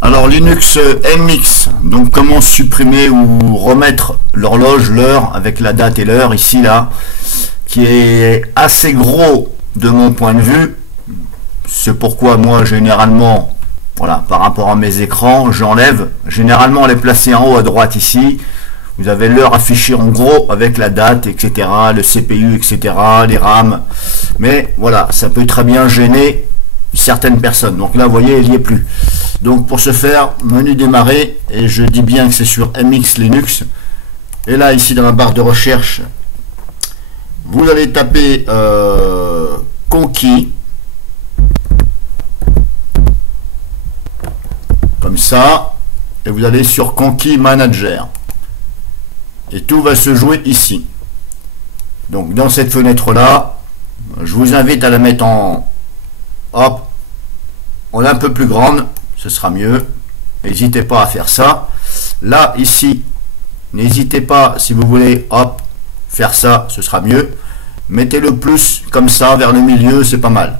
Alors Linux MX, donc comment supprimer ou remettre l'horloge, l'heure avec la date et l'heure ici là, qui est assez gros de mon point de vue. C'est pourquoi moi généralement, voilà, par rapport à mes écrans, j'enlève, généralement les placer en haut à droite ici. Vous avez l'heure affichée en gros avec la date, etc., le CPU, etc., les RAM. Mais voilà, ça peut très bien gêner certaines personnes. Donc là, vous voyez, il n'y est plus. Donc pour ce faire, menu démarrer, et je dis bien que c'est sur MX Linux. Et là, ici dans la barre de recherche, vous allez taper Conquis, comme ça, et vous allez sur Conquis Manager. Et tout va se jouer ici. Donc dans cette fenêtre là, je vous invite à la mettre en un peu plus grande, ce sera mieux. N'hésitez pas à faire ça. Là ici, n'hésitez pas, si vous voulez faire ça, ce sera mieux. Mettez le plus comme ça vers le milieu, c'est pas mal.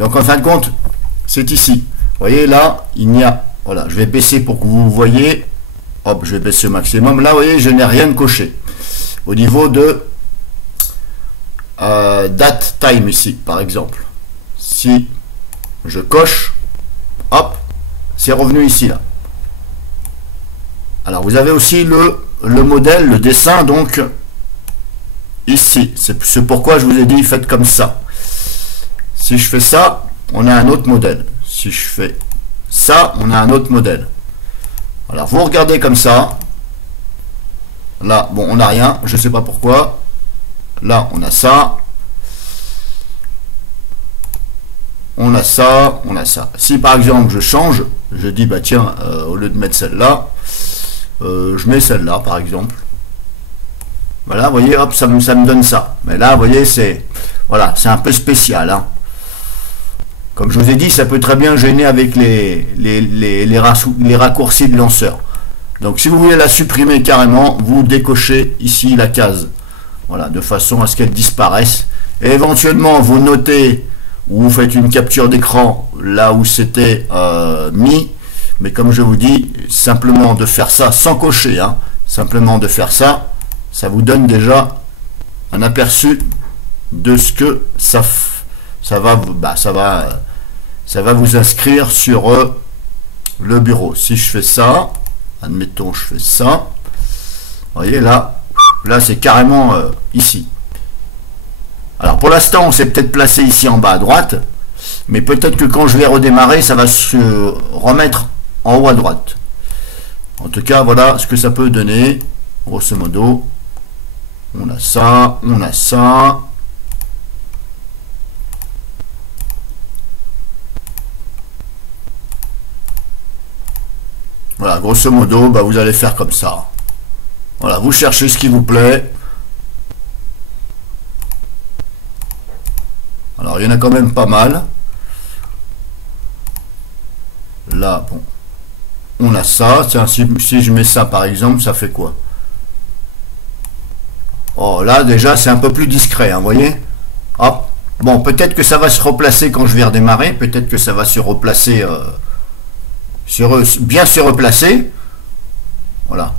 Donc en fin de compte, c'est ici. Vous voyez là, il n'y a, voilà, je vais baisser pour que vous voyez. Hop, je vais baisser au maximum. Là, vous voyez, je n'ai rien coché. Au niveau de date time ici, par exemple. Si je coche, hop, c'est revenu ici, là. Alors, vous avez aussi le modèle, le dessin, donc, ici. C'est pourquoi je vous ai dit, faites comme ça. Si je fais ça, on a un autre modèle. Si je fais ça, on a un autre modèle. Alors vous regardez comme ça. Là, bon, on n'a rien, je sais pas pourquoi. Là, on a ça. On a ça, on a ça. Si par exemple je change, je dis bah tiens, au lieu de mettre celle-là, je mets celle-là par exemple. Voilà, vous voyez, hop, ça me donne ça. Mais là, vous voyez, c'est voilà, c'est un peu spécial, hein. Comme je vous ai dit, ça peut très bien gêner avec les raccourcis de lanceur. Donc si vous voulez la supprimer carrément, vous décochez ici la case. Voilà, de façon à ce qu'elle disparaisse. Et éventuellement, vous notez ou vous faites une capture d'écran là où c'était mis. Mais comme je vous dis, simplement de faire ça sans cocher, hein, simplement de faire ça, ça vous donne déjà un aperçu de ce que ça va vous inscrire sur le bureau. Si je fais ça, admettons je fais ça, vous voyez là c'est carrément ici. Alors pour l'instant on s'est peut-être placé ici en bas à droite, mais peut-être que quand je vais redémarrer ça va se remettre en haut à droite. En tout cas voilà ce que ça peut donner grosso modo. On a ça, on a ça. Voilà, grosso modo, bah, vous allez faire comme ça. Voilà, vous cherchez ce qui vous plaît. Alors, il y en a quand même pas mal. Là, bon, on a ça. Tiens, si je mets ça, par exemple, ça fait quoi? Oh, là, déjà, c'est un peu plus discret, hein, vous voyez? Hop. Bon, peut-être que ça va se replacer quand je vais redémarrer. Peut-être que ça va se replacer... bien se replacer. Voilà.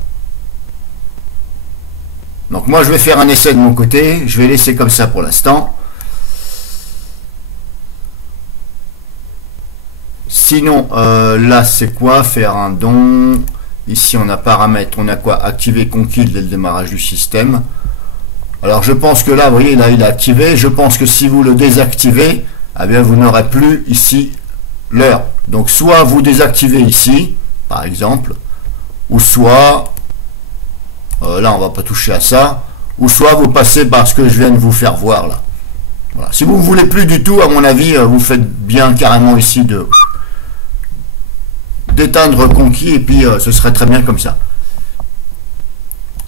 Donc moi je vais faire un essai de mon côté. Je vais laisser comme ça pour l'instant. Sinon là c'est quoi? Faire un don. Ici on a paramètres. On a quoi? Activer Conquis dès le démarrage du système. Alors je pense que là vous voyez là il est activé. Je pense que si vous le désactivez, eh bien vous n'aurez plus ici l'heure. Donc soit vous désactivez ici par exemple, ou soit là on va pas toucher à ça, ou soit vous passez par ce que je viens de vous faire voir là. Voilà. Si vous ne voulez plus du tout, à mon avis vous faites bien carrément ici d'éteindre Conquis, et puis ce serait très bien comme ça.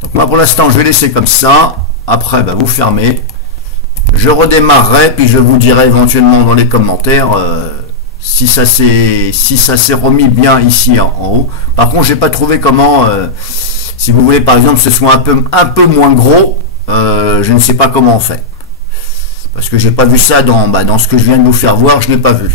Donc moi pour l'instant je vais laisser comme ça. Après bah, vous fermez, je redémarrerai, puis je vous dirai éventuellement dans les commentaires si ça s'est remis bien ici en haut. Par contre j'ai pas trouvé comment si vous voulez par exemple ce soit un peu moins gros, je ne sais pas comment on fait, parce que j'ai pas vu ça dans ce que je viens de vous faire voir, je n'ai pas vu.